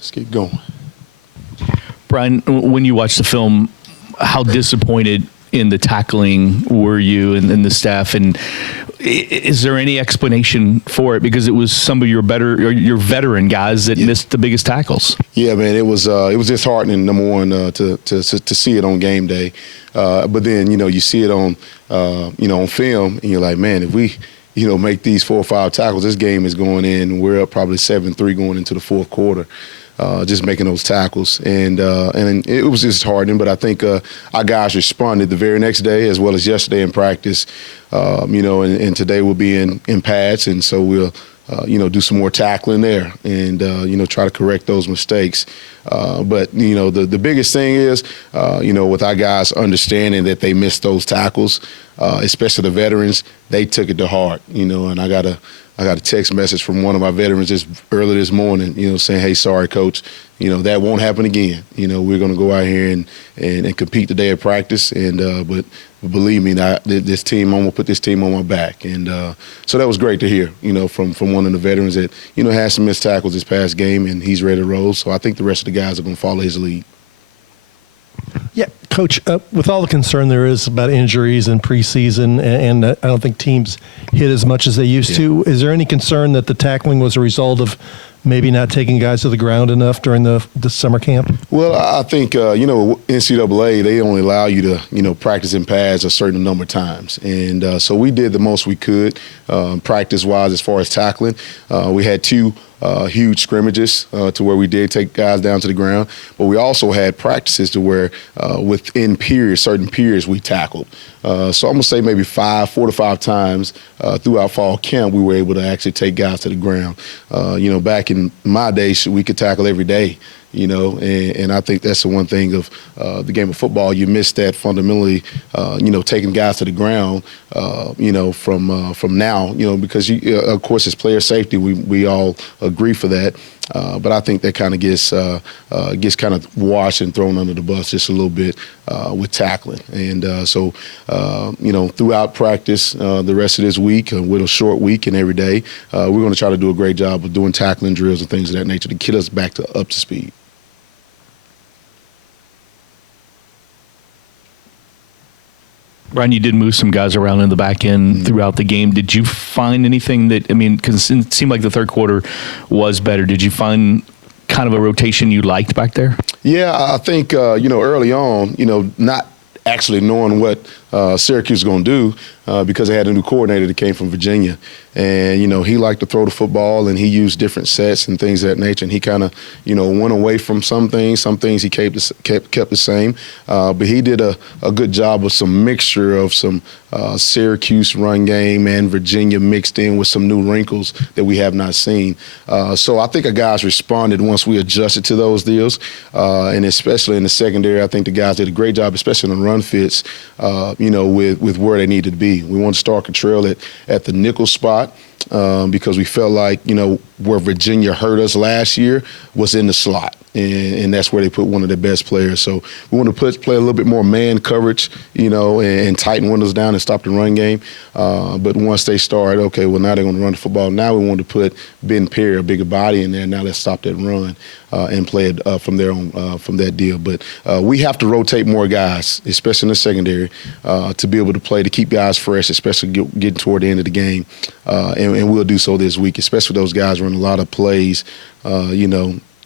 Let's get going. Bryan, when you watched the film, how disappointed in the tackling were you and the staff? And is there any explanation for it? Because it was some of your veteran guys that missed the biggest tackles. Yeah, man, it was disheartening. Number one, to see it on game day, but then you see it on on film, and you're like, man, if we make these 4 or 5 tackles, this game is going in. We're up probably 7-3 going into the fourth quarter. Just making those tackles, and it was just disheartening. But I think our guys responded the very next day as well as yesterday in practice. And today we'll be in pads, and so we'll do some more tackling there, and try to correct those mistakes. But the biggest thing is with our guys understanding that they missed those tackles, especially the veterans, they took it to heart. And I got a text message from one of my veterans just early this morning, saying, "Hey, sorry, Coach, that won't happen again. We're going to go out here and compete today at practice, and but believe me, this team, I'm going to put this team on my back." And so that was great to hear, from one of the veterans that had some missed tackles this past game, and he's ready to roll. So I think the rest of the guys are going to follow his lead. Yeah, Coach, with all the concern there is about injuries in preseason, and I don't think teams hit as much as they used to, is there any concern that the tackling was a result of maybe not taking guys to the ground enough during the summer camp? Well, I think, NCAA, they only allow you to, practice in pads a certain number of times. And so we did the most we could practice-wise as far as tackling. We had 2 huge scrimmages to where we did take guys down to the ground. But we also had practices to where within periods, certain periods, we tackled. So I'm going to say maybe 4 to 5 times throughout fall camp, we were able to actually take guys to the ground. Back in my days, we could tackle every day. And I think that's the one thing of the game of football. You miss that fundamentally, taking guys to the ground, from now, because, of course, it's player safety. We all agree for that. But I think that kind of gets kind of washed and thrown under the bus just a little bit with tackling. And so throughout practice, the rest of this week, with a short week and every day, we're going to try to do a great job of doing tackling drills and things of that nature to get us back up to speed. Bryan, you did move some guys around in the back end throughout the game. Did you find anything because it seemed like the third quarter was better. Did you find kind of a rotation you liked back there? Yeah, I think, early on, not actually knowing what Syracuse was going to do because they had a new coordinator that came from Virginia. And, he liked to throw the football, and he used different sets and things of that nature. And he kind of, went away from some things. Some things he kept the same. But he did a good job of some mixture of some Syracuse run game and Virginia mixed in with some new wrinkles that we have not seen. So I think our guys responded once we adjusted to those deals. And especially in the secondary, I think the guys did a great job, especially in the run fits, with where they needed to be. We want to start control at the nickel spot. Because we felt like, where Virginia hurt us last year was in the slot. And that's where they put one of their best players. So we want to play a little bit more man coverage, and tighten windows down and stop the run game. But once they start, okay, well, now they're going to run the football. Now we want to put Ben Perry, a bigger body in there. Now let's stop that run and play it from there on, from that deal. But we have to rotate more guys, especially in the secondary, to be able to play, to keep guys fresh, especially getting toward the end of the game. And we'll do so this week, especially those guys running a lot of plays.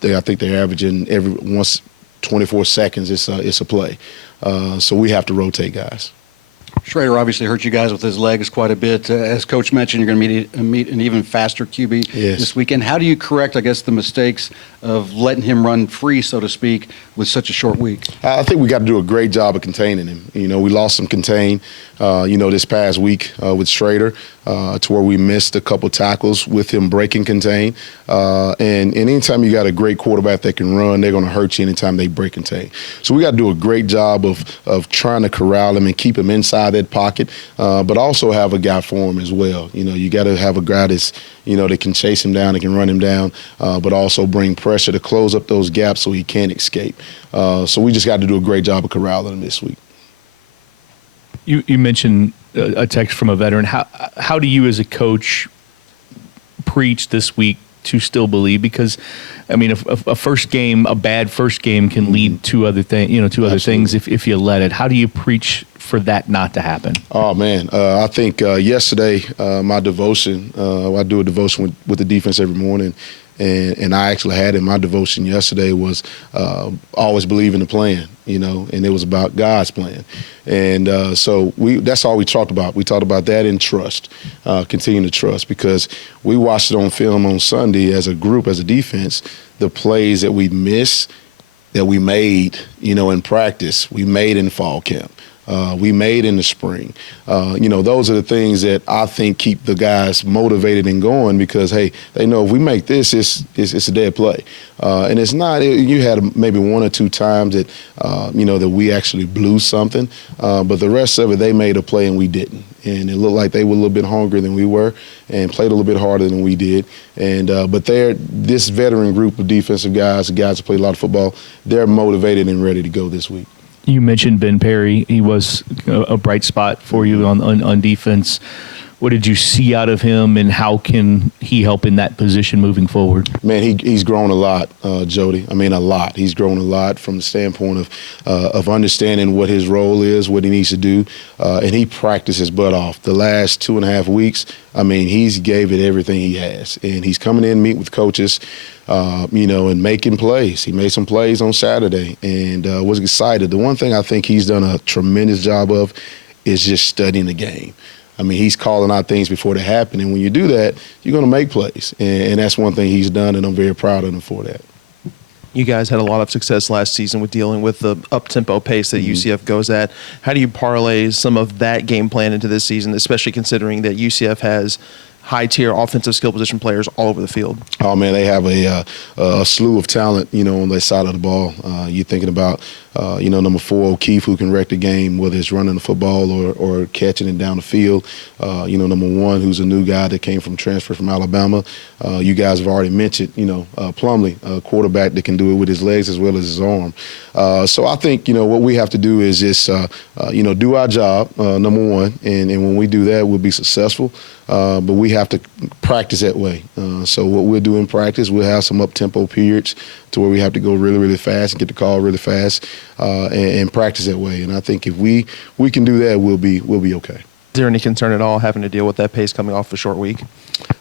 I think they're averaging once 24 seconds, it's a play. So we have to rotate guys. Schrader obviously hurt you guys with his legs quite a bit. As Coach mentioned, you're going to meet an even faster QB this weekend. How do you correct, I guess, the mistakes of letting him run free, so to speak, with such a short week? I think we got to do a great job of containing him. We lost some contain, this past week with Schrader to where we missed a couple tackles with him breaking contain. And anytime you got a great quarterback that can run, they're going to hurt you anytime they break contain. So we got to do a great job of trying to corral him and keep him inside that pocket, but also have a guy for him as well. You got to have a guy that's, that can chase him down, that can run him down, but also bring pressure to close up those gaps so he can't escape. So we just got to do a great job of corralling him this week. You mentioned a text from a veteran. How do you as a coach preach this week to still believe? Because, I mean, a first game, a bad first game, can lead to other things if you let it. How do you preach for that not to happen? Oh man, I think yesterday my devotion. I do a devotion with the defense every morning. And I actually had in my devotion yesterday was always believe in the plan, and it was about God's plan. And so that's all we talked about. We talked about that and trust, continue to trust, because we watched it on film on Sunday as a group, as a defense, the plays that we missed, that we made, in practice, we made in fall camp. We made in the spring. Those are the things that I think keep the guys motivated and going, because, hey, they know if we make this, it's a dead play. And it's not. You had maybe one or two times that, that we actually blew something. But the rest of it, they made a play and we didn't. And it looked like they were a little bit hungrier than we were and played a little bit harder than we did. And but this veteran group of defensive guys, the guys that play a lot of football, they're motivated and ready to go this week. You mentioned Ben Perry. He was a bright spot for you on defense. What did you see out of him, and how can he help in that position moving forward? Man, he's grown a lot, Jody. I mean, a lot. He's grown a lot from the standpoint of understanding what his role is, what he needs to do, and he practiced his butt off. The last 2.5 weeks, I mean, he's gave it everything he has, and he's coming in, meet with coaches, and making plays. He made some plays on Saturday and was excited. The one thing I think he's done a tremendous job of is just studying the game. I mean, he's calling out things before they happen, and when you do that, you're going to make plays, and that's one thing he's done, and I'm very proud of him for that. You guys had a lot of success last season with dealing with the up-tempo pace that UCF goes at. How do you parlay some of that game plan into this season, especially considering that UCF has high-tier offensive skill position players all over the field? Oh, man, they have a slew of talent, on their side of the ball. You're thinking about, number 4, O'Keefe, who can wreck the game, whether it's running the football or catching it down the field. Number 1, who's a new guy that came from transfer from Alabama. You guys have already mentioned, Plumlee, a quarterback that can do it with his legs as well as his arm. So I think, what we have to do is just, do our job, number 1, and when we do that, we'll be successful. But we have to practice that way. So what we'll do in practice, we'll have some up-tempo periods to where we have to go really, really fast and get the call really fast and practice that way. And I think if we can do that, we'll be okay. Is there any concern at all having to deal with that pace coming off a short week?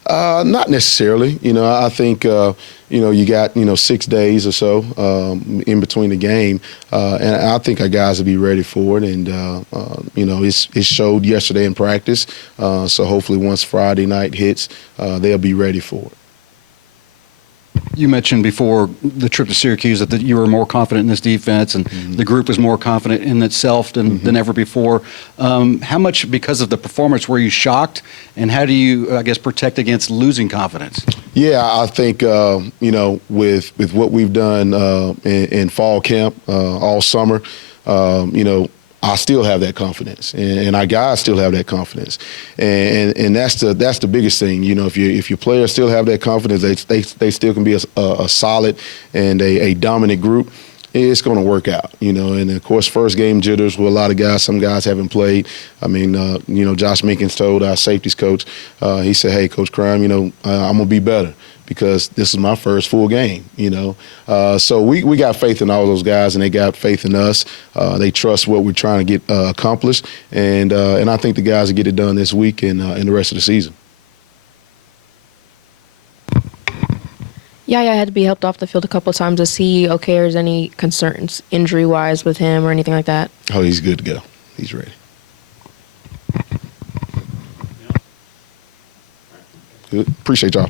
Not necessarily. I think, you got, 6 days or so in between the game. And I think our guys will be ready for it. And, it showed yesterday in practice. So hopefully once Friday night hits, they'll be ready for it. You mentioned before the trip to Syracuse that you were more confident in this defense, and the group was more confident in itself than ever before. How much, because of the performance, were you shocked, and how do you, protect against losing confidence? Yeah, I think, with what we've done in fall camp all summer, I still have that confidence, and our guys still have that confidence, and that's the biggest thing. If your players still have that confidence, they still can be a solid and a dominant group. It's going to work out, And of course, first game jitters with a lot of guys. Some guys haven't played. I mean, Josh Minkins told our safeties coach, he said, "Hey, Coach Crime, I'm gonna be better, because this is my first full game, So we got faith in all those guys, and they got faith in us. They trust what we're trying to get accomplished, and I think the guys will get it done this week and the rest of the season. Yeah, I had to be helped off the field a couple of times. Is he okay, or is any concerns injury-wise with him or anything like that? Oh, he's good to go. He's ready. Good. Appreciate y'all.